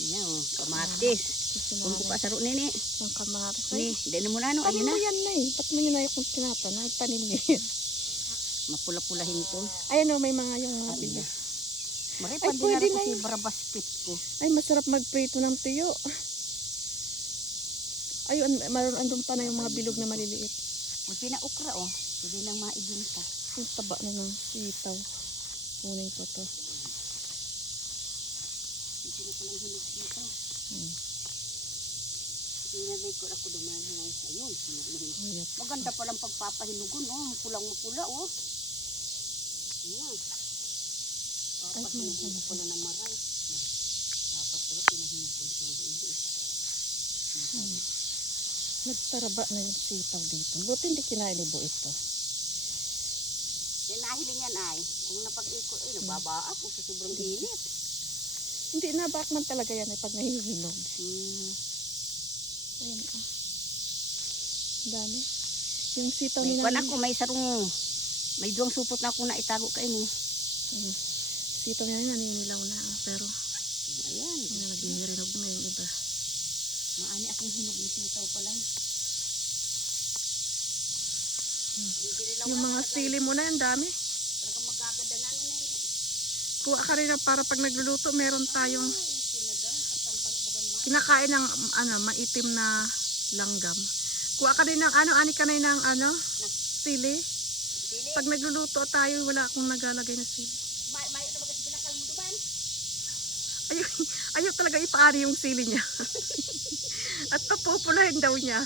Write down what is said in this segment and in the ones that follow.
Yan o, kamatis. Kung ko pasaro nini. Ang kamatis. Ni, hindi mo na ano, Ano ano na. mo yan na eh? Ba't mo yun na yung tinatanay? Tanim niya. Mapula-pulahin ko. Ayan o, may mga yung mga Ay, bilis. Maripan din pwede na na ko si yun. Barabas pit ko. Ay, masarap magprito ng tuyo. Ayun, andun pa na yung mga bilog na maliliit. Kung pinaukra o, hindi nang maibinta. Ang taba na ng sitaw. Kunin ko to. Hindi na palang hinog dito. Sinabay ko ako duman. Ayun, hinog na hinog. Ayan. Maganda palang pagpapahinugon o. Pulang mapula o. Ayan. Papahinugon ko pala ng maray. Dapat pala pinahinugon ko. Nagtaraba na yung sitaw dito. Buti hindi kinain ni Bo ito. Yan nahiling yan ay. Kung napag-ikot, ay nababa ako sa sobrang init. Hindi na, bakman talaga yan eh, pag nahihinog. Ayan ah. Ang dami. Yung sitaw May ni kwan Nanay. ako, may sarong, may duwang supot na ako na itago kayo ni. Sitaw niya naninilaw na. Pero, Ayan. naghihinog na yung iba. Maani akong hinog na sitaw pa lang. Yung mga sili mo na, ang dami. Talagang magkakadanan na yun. Kuha ka rin na para pag nagluluto, meron tayong kinakain ng maitim na langgam. Kuha ka rin ng ani ka na ng sili. Pag nagluluto tayo, wala akong nagalagay na sili. May ano ba kasi binakal mo duman? Ayaw talaga ipaari yung sili niya. At papupulahin daw niya.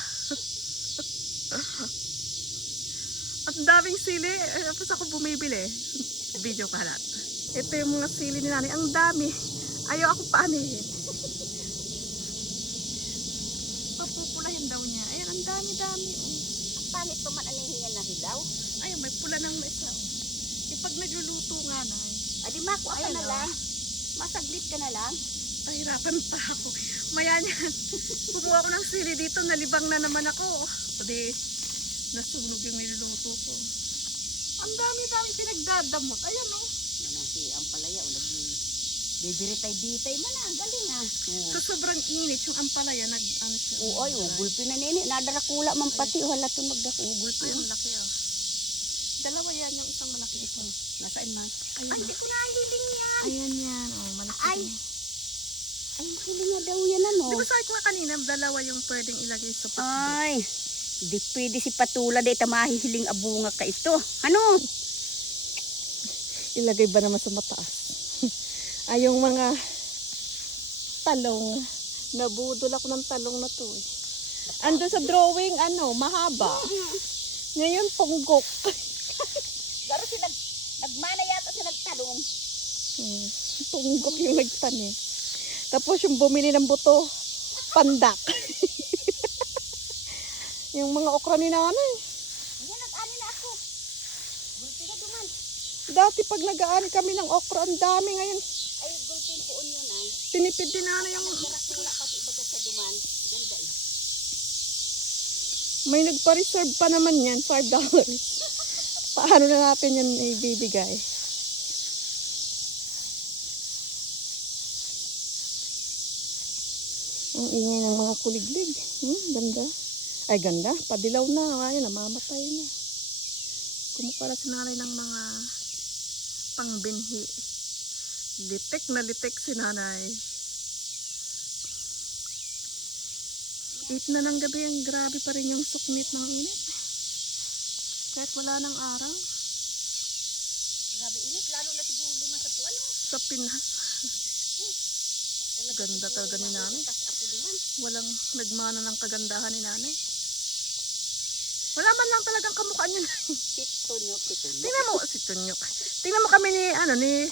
At daming sili. Tapos ako bumibili. Video ka lahat. Ito yung mga sili ni Nanay. Ang dami. Ayaw ako paanihin. Papupulahin daw niya. Ayan, ang dami-dami. Panit pa man anihin yan na hilaw. Ayun, may pula ng isa. E pag nagluluto nga na. Adi makuha ka Ayun, na lang. Masaglit ka na lang. Pahirapan pa ako. Maya niyan. Kumuha ko ng sili dito. Nalibang na naman ako. Pwede nasunog yung niluluto ko. Ang dami-dami pinagdadamot. Ayan o. Ano si Ampalaya o bibiritay-bitay man na. Galing ah. Sa sobrang init, yung ampalaya, siya. Oo, ay, gulpi na nini. Nadarakula man pati. O halatong magdakugulpi. Ay, ang laki oh. Dalawa yan, yung isang malaki ito. Nasaan man? Ayan. Ay, hindi ko nahiling yan. Ayan yan. Oh, malaki. Ay. Ay, mahiling nga daw yan ano. Di ba sabi ko nga kanina, dalawa yung pwedeng ilagay sa patbit. Ay, di pwede si Patula de ita mahihiling abunga ka ito. Ano? Ilagay ba naman sa mataas? Ay, yung mga talong. Nabudol ako ng talong na to eh. Ando sa drawing, mahaba. Ngayon, punggok. Garo si nagmana yata si nagtanong. Punggok yung nagtanim. Tapos yung bumili ng buto, pandak. Yung mga okra ni Nanay. Yan, nag-ani na ako. Gulpi na duman. Dati pag nag-aani kami ng okra, ang dami ngayon. Ay, gulpin po yun ay. Tinipid din Nanay yung... Nagdarakula pati ibaga sa duman. Ganda eh. May nagpa-reserve pa naman yan, $5. Paano na natin yan ibibigay? Ang ingay ng mga kuliglig. Ganda. Ay, ganda. Padilaw na. Ay, namamatay na. Kumukara si Nanay ng mga pangbinhi. Litek na litek si Nanay. 8 na ng gabi. Ang grabe pa rin yung suknit ng init. Kahit wala ng araw. Grabe init, lalo na siguro duman sa tuwan. Sa Pinas. Ganda talaga ni Nanay. Ako duman. Walang nagmana ng kagandahan ni Nanay. Wala man lang talagang kamukha niya. Pitonyo. Tingnan mo si Tunyok. Tingnan mo kami ni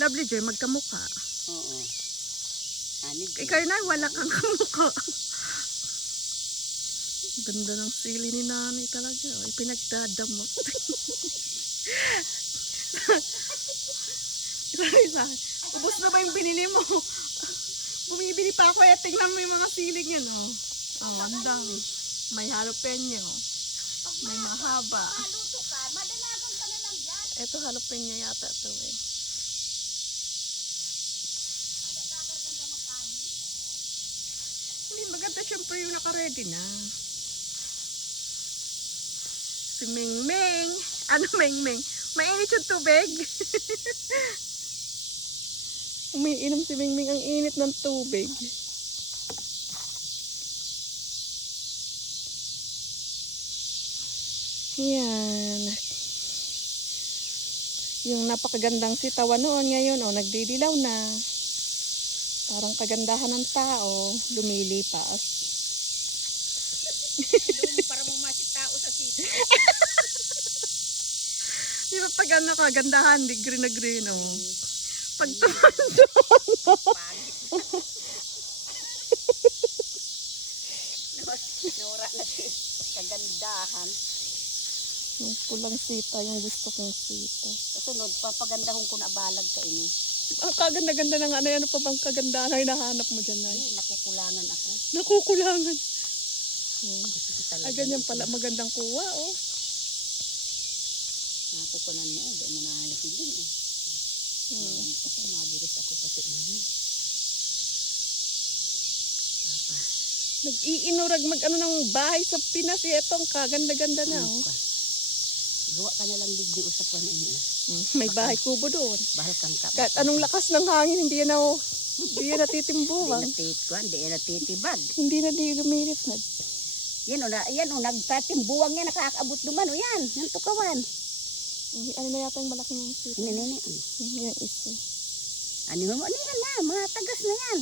Lovely Joy magkamukha. Oo. Ani Ikaw na wala kang kamukha. Ganda ng sili ni Nanay talaga. Pinagdadamot. Ubus na ba yung binili mo? Bumibili pa ako. Tingnan mo yung mga sili niya, no? Oh, ang dami. May jalapeno. May mahaba. maluto ka, madalagan ka na lang dyan. Ito jalapeno yata ito eh. Ate, syempre yung naka-ready na. Si Mingming. Ano Mingming? Mainit yung tubig. Umiinom si Mingming ang init ng tubig. Yan. Yung napakagandang sitawan noon ngayon, oh, nagdidilaw na. Parang kagandahan ng tao, lumilipas. Para mo tao sa sitaw. Di ba pag ano kagandahan, di green na green, oh. Pag tumanda. Nawara na si kagandahan. Yung pulang sita, yung gusto kong sita. Kasunod, papagandahon ko na balag ka ini. Ang kaganda-ganda ng ano pa bang kagandahan ay nahanap mo dyan, Nay? Nakukulangan ako. Nakukulangan. Oh. Gusto ko talaga. Ah, ganyan pala, magandang kuha, oh. Nakukunan mo, doon mo nahalipin eh. Kasi magiris ako pati ngayon. Papa. Nag-iinurag mag-ano ng bahay sa Pinas, eh. Ito ang kaganda-ganda na, oh. Gawa ka na lang video sa kwan ini. May bahay kubo doon. Bahal kang ka. Kahit anong lakas ng hangin, hindi yan ako, hindi yan natitimbuwang. Di na titibag. Hindi na di lumilipad. Yan o, nagtatimbuwang yan, nakakaabot naman o yan. Yan tukawan. Ano na yata yung malaking sita? Nini. Yung isa. Ano mo, anihan na, mga tagas na yan.